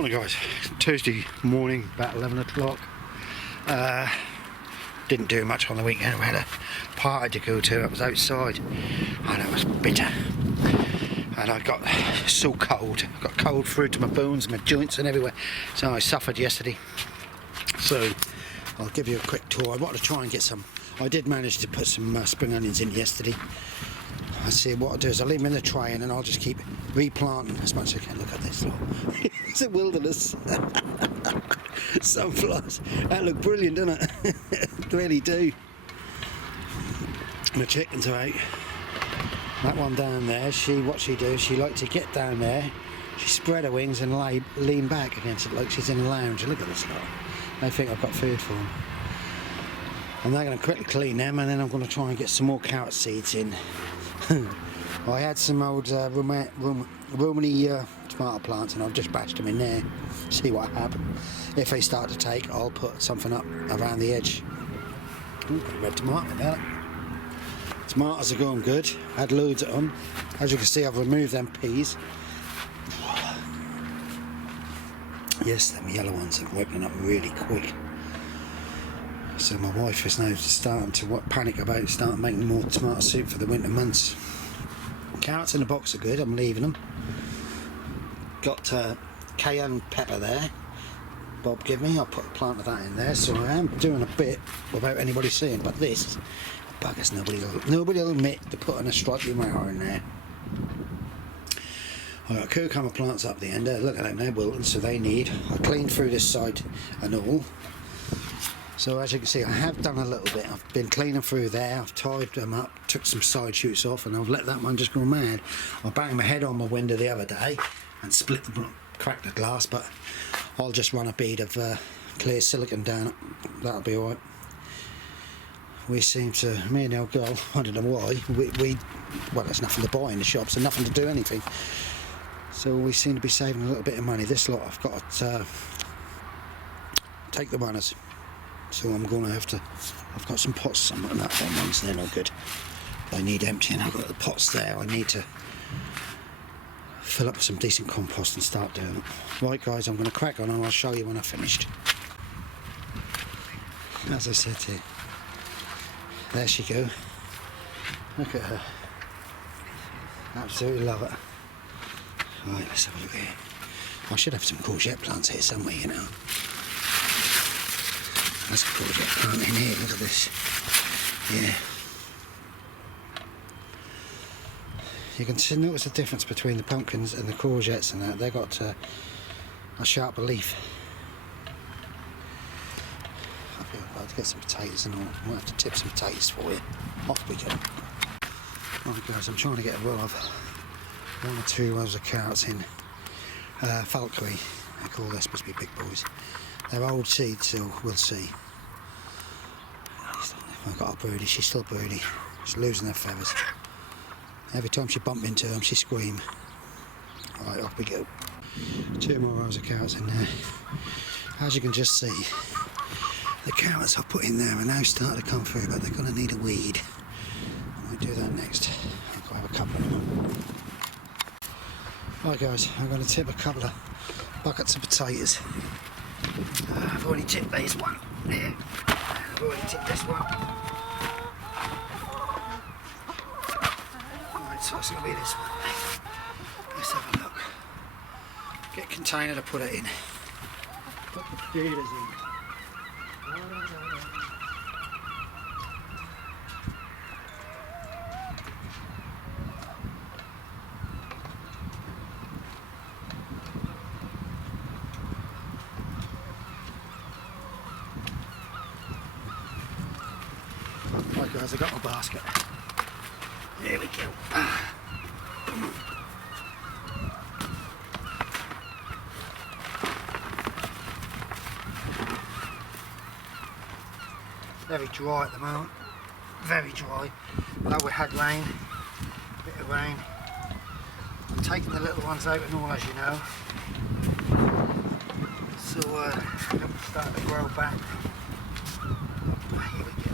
Morning guys, Tuesday morning about 11 o'clock. Didn't do much on the weekend. We had a party to go to. I was outside and it was bitter, and I got so cold. I got cold through to my bones, my joints and everywhere, so I suffered yesterday. So I'll give you a quick tour. I wanted to try and get some. I did manage to put some spring onions in yesterday. I see what I'll do is I'll leave them in the tray and then I'll just keep replanting as much as I can. Look at this, look. It's a wilderness. Sunflowers. That look brilliant, doesn't it? They really do. My chickens are out. That one down there, what she does, she likes to get down there, she spread her wings and lean back against it like she's in a lounge. Look at this lot. They think I've got food for them. I'm now going to quickly clean them and then I'm going to try and get some more carrot seeds in. I had some old Romani tomato plants and I've just bashed them in there. See what happens. If they start to take, I'll put something up around the edge. Ooh, got a red tomato there. Tomatoes are going good. Had loads of them. As you can see, I've removed them peas. Yes, them yellow ones are ripening up really quick. So my wife is now starting to panic about starting making more tomato soup for the winter months. Carrots in the box are good, I'm leaving them. Got cayenne pepper there, Bob gave me. I'll put a plant of that in there, so I am doing a bit without anybody seeing, but this, buggers, nobody will admit to putting a striped tomato in there. I've got cucumber plants up the end there, look at them, they're wilting, so they need. I cleaned through this side and all. So as you can see, I have done a little bit. I've been cleaning through there, I've tied them up, took some side shoots off, and I've let that one just go mad. I banged my head on my window the other day and cracked the glass, but I'll just run a bead of clear silicone down it. That'll be alright. We seem to, me and the old girl, I don't know why, well, there's nothing to buy in the shops and nothing to do anything. So we seem to be saving a little bit of money. This lot I've got to take the runners. So I'm going to have to, I've got some pots, some of that one ones, they're no good. They need emptying. I've got the pots there. I need to fill up with some decent compost and start doing it. Right guys, I'm going to crack on and I'll show you when I've finished. As I said to you, there she go. Look at her. Absolutely love it. Right, let's have a look here. I should have some courgette plants here somewhere, you know. That's a courgette plant in here, look at this. Yeah. You can notice the difference between the pumpkins and the courgettes and that. They've got a sharper leaf. I'll get some potatoes and all. I might have to tip some potatoes for you. Off we go. Right guys, I'm trying to get a row of 1 or 2 rows of carrots in. Falconry, I call they're supposed to be big boys. They're old seeds, so we'll see. I've got a birdie, she's still birdie. She's losing her feathers. Every time she bumps into them, she screams. Right, off we go. 2 more rows of carrots in there. As you can just see, the carrots I put in there are now starting to come through, but they're going to need a weed. I'll do that next. I'll go have a couple of them. Right guys, I'm going to tip a couple of buckets of potatoes. I've already tipped this one. There. I've already tipped this one. Right, so it's going to be this one. Let's have a look. Get a container to put it in. Put the potatoes in. Right guys, I got my basket. There we go. Very dry at the moment. Very dry. Although we had rain, a bit of rain. I'm taking the little ones out and all, as you know. So they're starting to grow back. Here we go.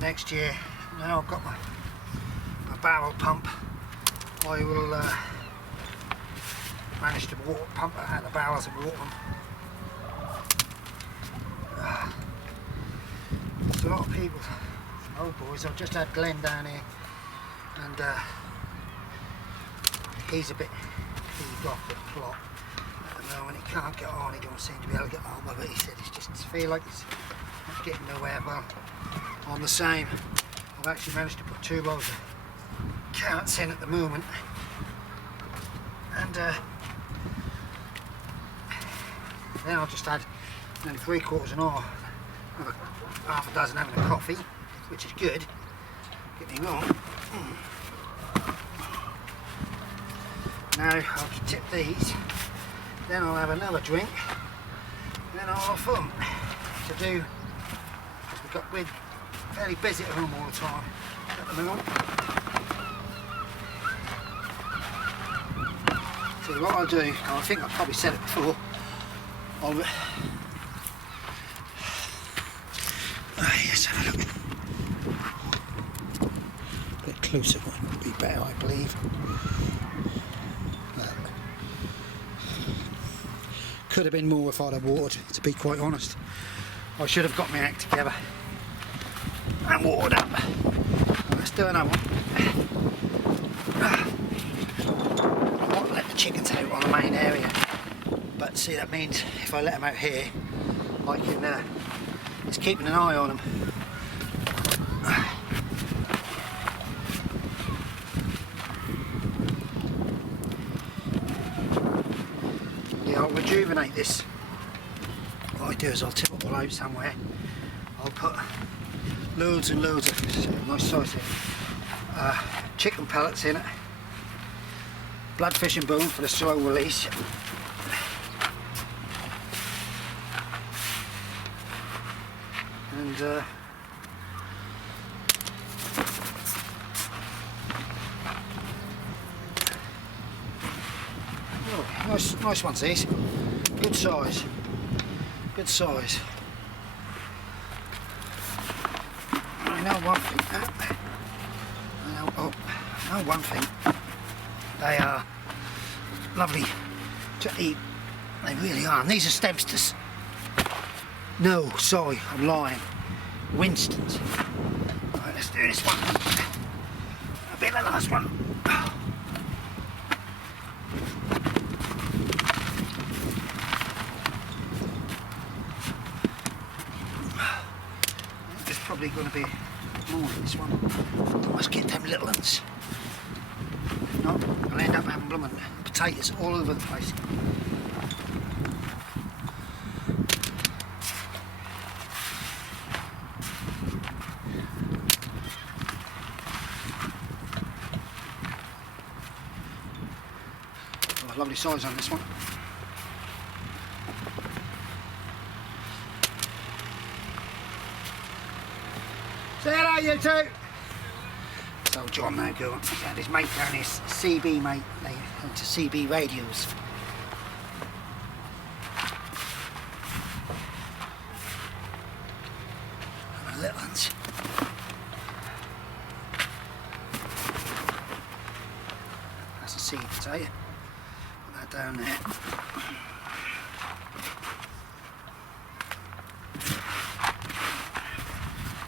Next year, now I've got my barrel pump, I will managed to pump it out of the barrels and water them. There's a lot of people, some old boys. I've just had Glenn down here, and he's a bit peeved off with the plot at the moment. He can't get on, he don't seem to be able to get on with it. He said it's just feel like it's not getting nowhere. Well, I'm the same. I've actually managed to put 2 bowls of carrots in at the moment, and then I've just had nearly 3/4 an hour, another half a dozen having a coffee, which is good, get me wrong. Now I'll tip these, then I'll have another drink, and then I'll off them to do, because we're fairly busy at home all the time at the moment. So what I'll do, I think I've probably said it before, let's have a look. A bit closer would be better, I believe. Could have been more if I'd have watered, to be quite honest. I should have got my act together and watered up. Let's do another one. I want to let the chickens out on the main area, but see, that means if I let them out here, I can just keeping an eye on them. Yeah, I'll rejuvenate this. What I do is I'll tip it all out somewhere. I'll put loads and loads of nice size chicken pellets in it, bloodfish and bone for the slow release, and oh, nice ones these, good size, good size. I know one thing, I know one thing, they are lovely to eat, they really are, and these are Stemsters. No, sorry, I'm lying, Winston's. Right, let's do this one, a bit of the last one. There's probably going to be more in this one. I must get them little ones. If not, I'll end up having blooming potatoes all over the place. Oh, lovely size on this one. Say hello, you two! So John now go on. He had his mate down, his CB mate, they went to CB radios. And the little ones. That's a seed potato. Put that down there.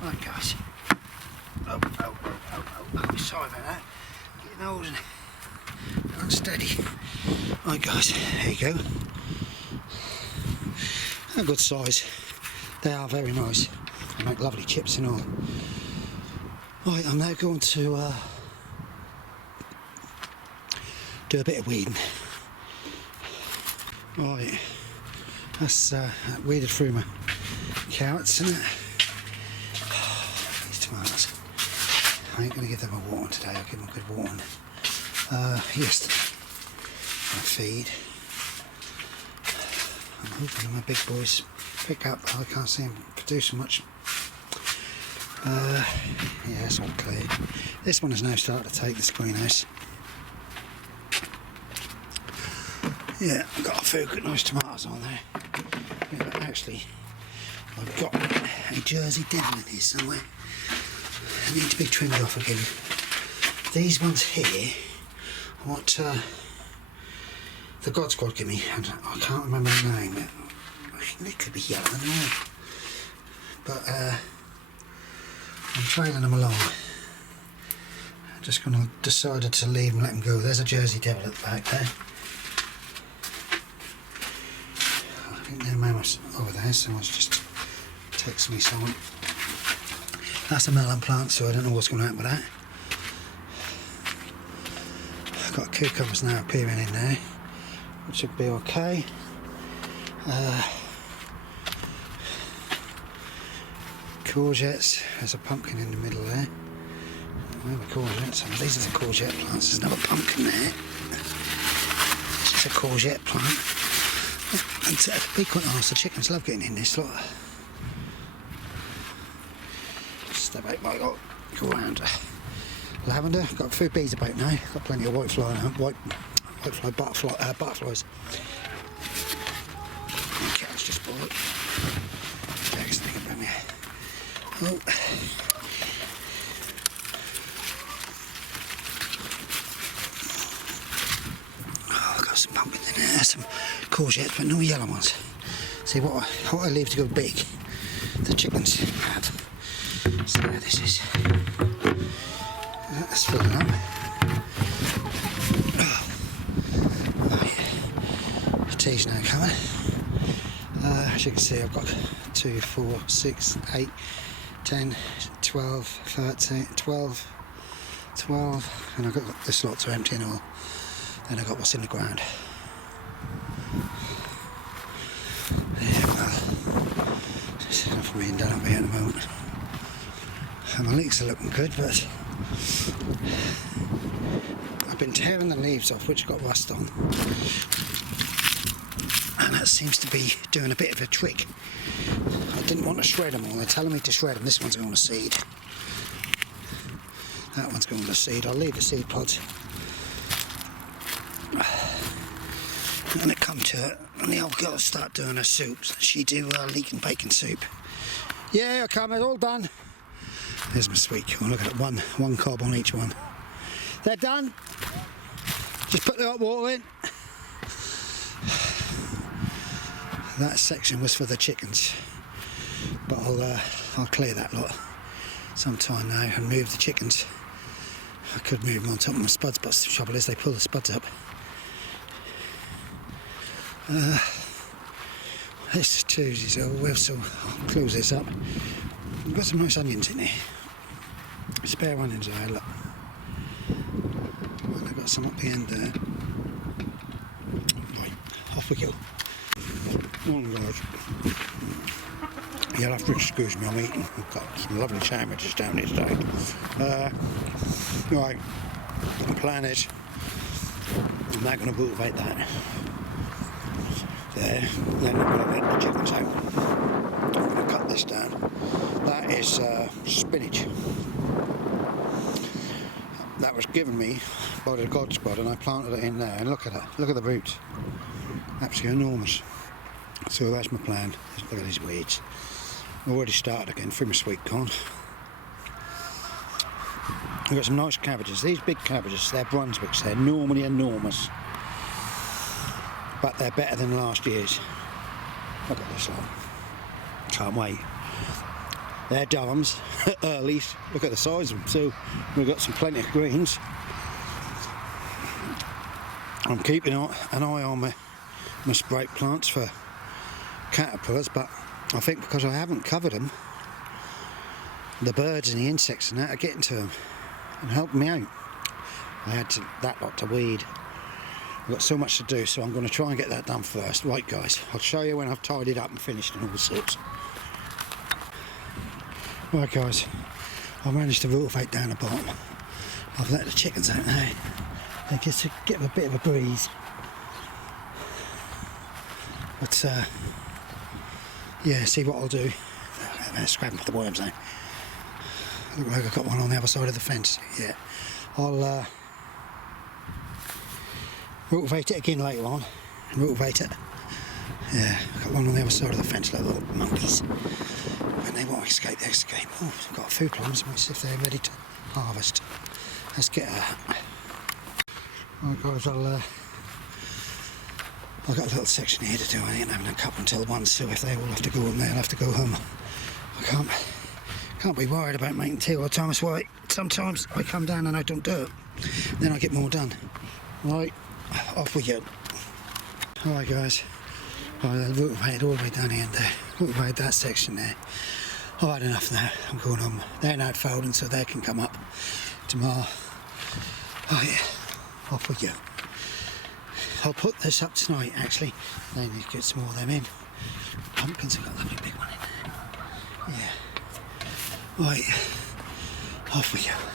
Right guys. Oh, sorry about that. Getting old and unsteady. Right guys, there you go. A good size. They are very nice. They make lovely chips and all. Right, I'm now going to do a bit of weeding. Right, that's weeded through my carrots, isn't it? These tomatoes. I ain't going to give them a water today, I'll give them a good warm. Yesterday, I feed. I'm hoping my big boys pick up, I can't see them producing much. Yeah, it's all clear. This one has now started to take this greenhouse. Yeah, I've got a few good nice tomatoes on there. Yeah, but actually, I've got a Jersey Devil in here somewhere. They need to be trimmed off again. These ones here, what the God Squad give me, and I can't remember the name. It could be yellow, I don't know. But I'm trailing them along. Just going to decided to leave and let them go. There's a Jersey Devil at the back there. I think they're mammoths over there. Someone's just texted me someone. That's a melon plant, so I don't know what's going to happen with that. I've got cucumbers now appearing in there, which should be okay. Courgettes, there's a pumpkin in the middle there. Where are the courgettes? Oh, these are the courgette plants. There's another pumpkin there. This is a courgette plant. And to be quite honest, the chickens love getting in this lot. Step back, might go around. Lavender, got a few bees about now. Got plenty of whitefly butterflies. Okay, let's just pull it. Jack's thinking about me. Oh. Got some pumpkins in there, some courgettes, but no yellow ones. See what I leave to go big, the chickens have. So this is. That's filling up. The tea's now coming. As you can see, I've got 2, 4, 6, 8, 10, 12, 13, 12, and I've got this lot to empty and all. Then I've got what's in the ground. Yeah, well, there's enough being done up here at the moment. And my leeks are looking good, but I've been tearing the leaves off, which got rust on. And that seems to be doing a bit of a trick. I didn't want to shred them all. They're telling me to shred them. This one's going to seed. That one's going to seed. I'll leave the seed pods. When it comes to it, and the old girl start doing her soups, she do leek and bacon soup. Yeah, okay, it's all done. There's my sweet corn. Look at it, one cob on each one. They're done. Just put the hot water in. That section was for the chickens, but I'll clear that lot sometime now and move the chickens. I could move them on top of my spuds, but the trouble is they pull the spuds up. This is Tuesday, so I'll close this up. We've got some nice onions in here. Spare onions there, look. And I've got some up the end there. Right, off we go. Morning guys. You'll have to excuse me, I'm eating. I've got some lovely sandwiches down here today. Right, the plan is I'm not going to cultivate that. There, then I'm going to let the chickens out. I'm going to cut this down. That is spinach. That was given me by the God Squad, and I planted it in there. And look at that, look at the roots. Absolutely enormous. So that's my plan. Look at these weeds. I've already started again through my sweet corn. I've got some nice cabbages. These big cabbages, they're Brunswicks. They're normally enormous, but they're better than last year's. Look at this one. Can't wait. They're Durhams, earlies. Look at the size of them. So we've got some plenty of greens. I'm keeping an eye on my sprite plants for caterpillars, but I think because I haven't covered them, the birds and the insects and that are getting to them and helping me out. I had that lot to weed. I've got so much to do, so I'm going to try and get that done first. Right guys, I'll show you when I've tidied up and finished and all sorts. Right guys, I've managed to rotivate down the bottom. I've let the chickens out now. They just get a bit of a breeze. But yeah, see what I'll do. I'm scrapping for the worms now. Look like I've got one on the other side of the fence. Yeah, I'll rotivate it again later on. Rotivate it. Yeah, I've got one on the other side of the fence, like little monkeys. When they want to escape, they escape. Oh, I've got a few plums. Let's see if they're ready to harvest. Let's get that. Right guys, I'll I've got a little section here to do. I ain't having a couple until 1, so if they all have to go home, they'll have to go home. I can't be worried about making tea all the time. That's why sometimes I come down and I don't do it. Then I get more done. Right, off we go. Alright guys, I've made all the way down here and there. We've made that section there. I've had enough now. I'm going home. They're now folding so they can come up tomorrow. Oh yeah, off we go. I'll put this up tonight actually. They need to get some more of them in. Pumpkins have got a lovely big one in there. Yeah. Right, off we go.